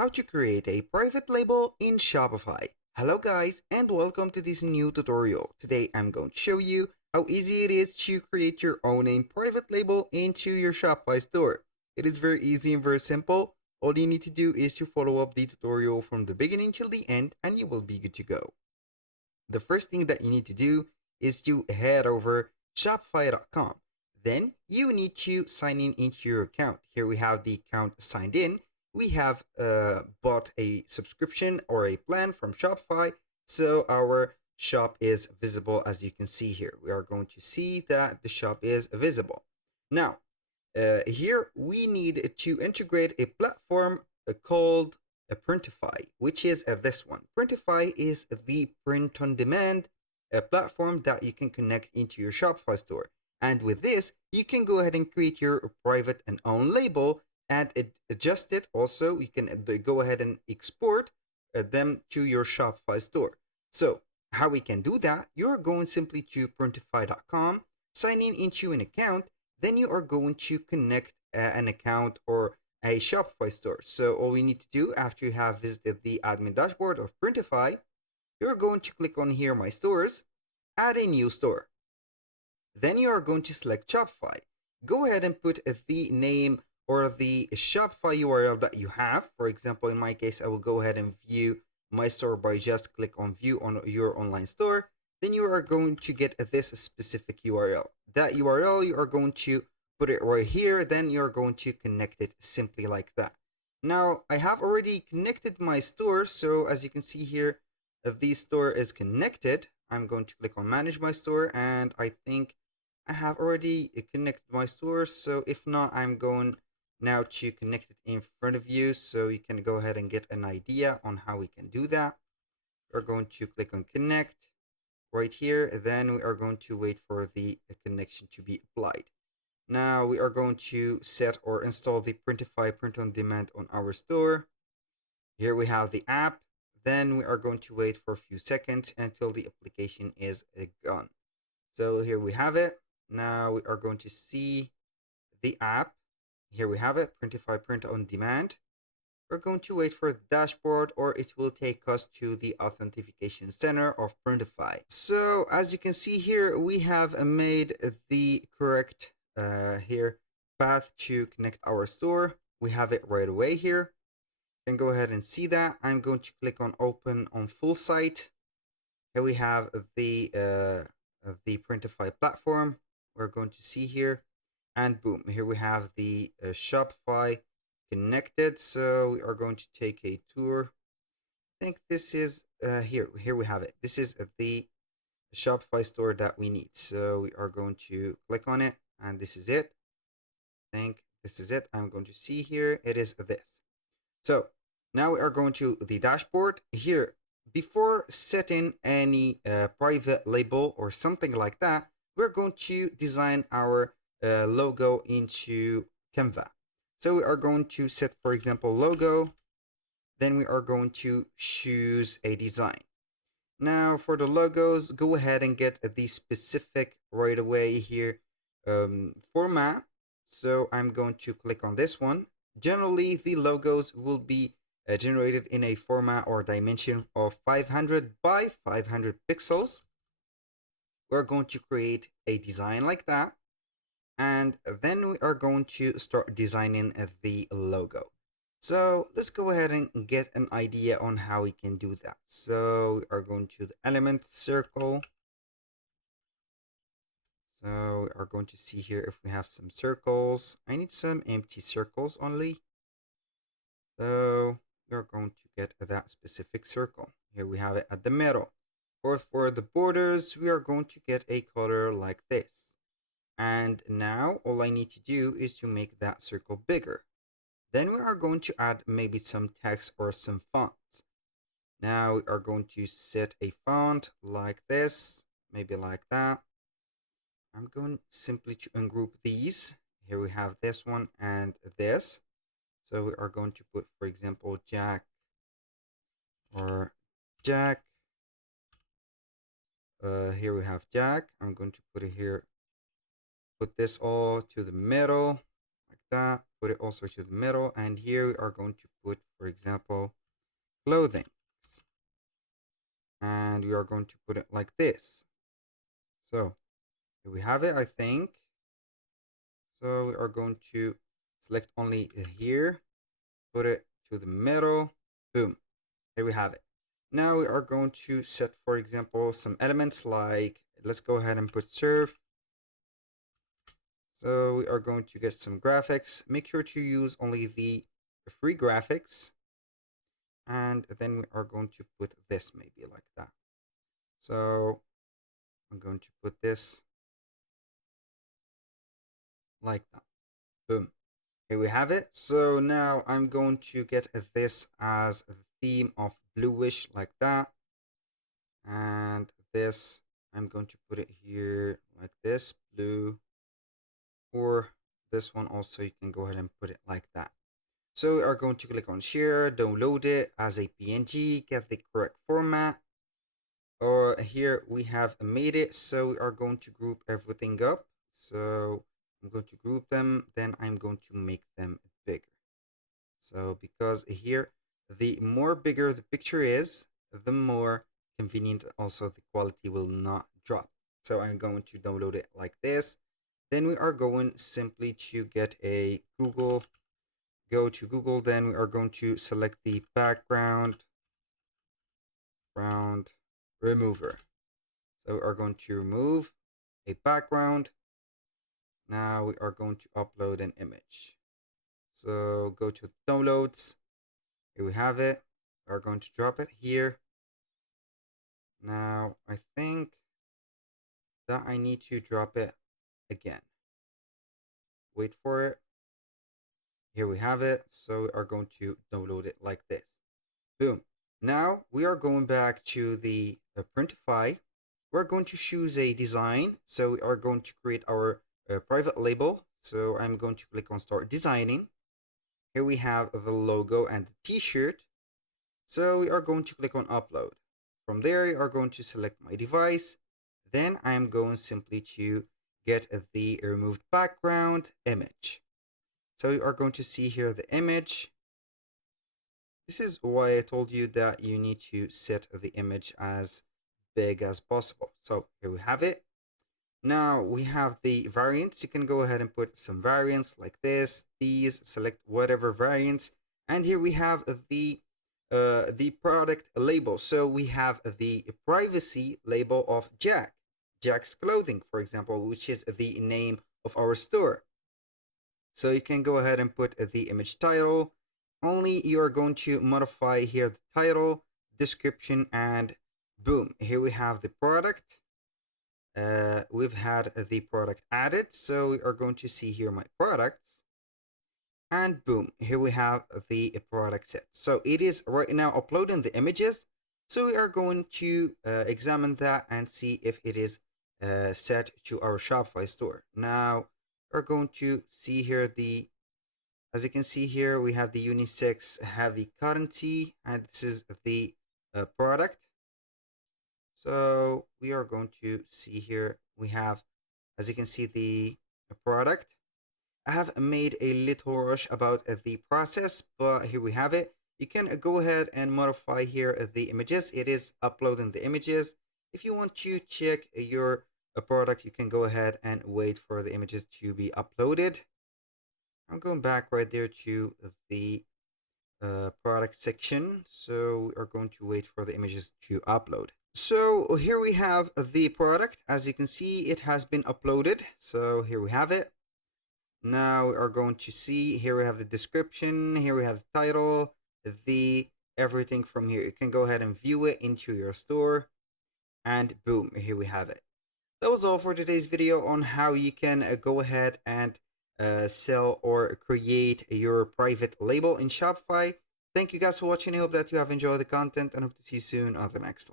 how to create a private label in Shopify. Hello guys and welcome to this new tutorial. Today I'm going to show you how easy it is to create your own private label into your Shopify store. It is very easy and very simple. All you need to do is to follow up the tutorial from the beginning till the end and you will be good to go. The first thing that you need to do is to head over shopify.com. Then you need to sign in into your account. Here we have the account signed in. We have bought a subscription or a plan from Shopify, so our shop is visible as you can see here. We are going to see that the shop is visible. Now, here we need to integrate a platform called Printify, which is this one. Printify is the print-on-demand platform that you can connect into your Shopify store. And with this, you can go ahead and create your private and own label and adjust it. Also, you can go ahead and export them to your Shopify store. So how we can do that, you're going simply to printify.com, sign in into an account, then you are going to connect an account or a Shopify store. So all we need to do after you have visited the admin dashboard of Printify, you're going to click on here, My Stores, add a new store. Then you are going to select Shopify. Go ahead and put the name or the Shopify URL that you have. For example, in my case, I will go ahead and view my store by just click on view on your online store. Then you are going to get this specific URL. That URL, you are going to put it right here. Then you're going to connect it simply like that. Now, I have already connected my store. So as you can see here, the store is connected. I'm going to click on manage my store, and I think I have already connected my store. So if not, I'm going now to connect it in front of you so you can go ahead and get an idea on how we can do that. We're going to click on connect right here. Then we are going to wait for the connection to be applied. Now we are going to set or install the Printify print on demand on our store. Here we have the app. Then we are going to wait for a few seconds until the application is gone. So here we have it. Now we are going to see the app. Here we have it, Printify print on demand. We're going to wait for the dashboard, or it will take us to the authentication center of Printify. So as you can see here, we have made the correct here path to connect our store. We have it right away here. You can go ahead and see that. I'm going to click on open on full site. Here we have the Printify platform. We're going to see here, and boom, here we have the Shopify connected. So we are going to take a tour. I think this is here we have it. This is the Shopify store that we need. So we are going to click on it, and this is it. I think this is it. I'm going to see here, it is this. So now we are going to the dashboard here. Before setting any private label or something like that, we're going to design our logo into Canva. So we are going to set, for example, logo. Then we are going to choose a design. Now for the logos, go ahead and get the specific right away here format. So I'm going to click on this one. Generally, the logos will be generated in a format or dimension of 500 by 500 pixels. We're going to create a design like that. And then we are going to start designing the logo. So let's go ahead and get an idea on how we can do that. So we are going to the element circle. So we are going to see here if we have some circles. I need some empty circles only. So we're going to get that specific circle. Here we have it at the middle. For the borders, we are going to get a color like this. And now all I need to do is to make that circle bigger. Then we are going to add maybe some text or some fonts. Now we are going to set a font like this, maybe like that. I'm going simply to ungroup these. Here we have this one and this. So we are going to put, for example, Jack or Jack. Here we have Jack. I'm going to put it here. Put this all to the middle like that. Put it also to the middle. And here we are going to put, for example, clothing. And we are going to put it like this. So here we have it, I think. So we are going to select only here, put it to the middle, boom, here we have it. Now we are going to set, for example, some elements like, let's go ahead and put surf. So we are going to get some graphics. Make sure to use only the free graphics. And then we are going to put this maybe like that. So I'm going to put this like that. Boom. Here we have it. So now I'm going to get this as a theme of bluish like that. And this, I'm going to put it here like this, blue. Or this one also, you can go ahead and put it like that. So we are going to click on share, download it as a PNG, get the correct format. Or here we have made it. So we are going to group everything up. So I'm going to group them, then I'm going to make them bigger. So because here, the more bigger the picture is, the more convenient also the quality will not drop. So I'm going to download it like this. Then we are going simply to get a Google, go to Google, then we are going to select the background remover. So we are going to remove a background. Now we are going to upload an image. So go to downloads. Here we have it. We are going to drop it here. Now I think that I need to drop it again. Wait for it. Here we have it. So we are going to download it like this. Boom. Now we are going back to the Printify. We're going to choose a design. So we are going to create our private label. So I'm going to click on start designing. Here we have the logo and the t-shirt. So we are going to click on upload. From there, you are going to select my device. Then I am going simply to get the removed background image. So you are going to see here the image. This is why I told you that you need to set the image as big as possible. So here we have it. Now we have the variants. You can go ahead and put some variants like this, these, select whatever variants. And here we have the product label. So we have the privacy label of Jack's Clothing, for example, which is the name of our store. So you can go ahead and put the image title. Only you are going to modify here the title, description, and boom, here we have the product. We've had the product added, so we are going to see here my products, and boom, here we have the product set. So it is right now uploading the images, so we are going to examine that and see if it is set to our Shopify store. Now we're going to see here as you can see here, we have the unisex heavy cotton tee, and this is the product. So we are going to see here, we have, as you can see, the product. I have made a little rush about the process, but here we have it. You can go ahead and modify here the images. It is uploading the images. If you want to check your product, you can go ahead and wait for the images to be uploaded. I'm going back right there to the product section. So we are going to wait for the images to upload. So here we have the product. As you can see, it has been uploaded. So here we have it. Now we are going to see, here we have the description, here we have the title, the everything from here. You can go ahead and view it into your store, and boom, here we have it. That was all for today's video on how you can go ahead and sell or create your private label in Shopify. Thank you guys for watching. I hope that you have enjoyed the content and hope to see you soon on the next one.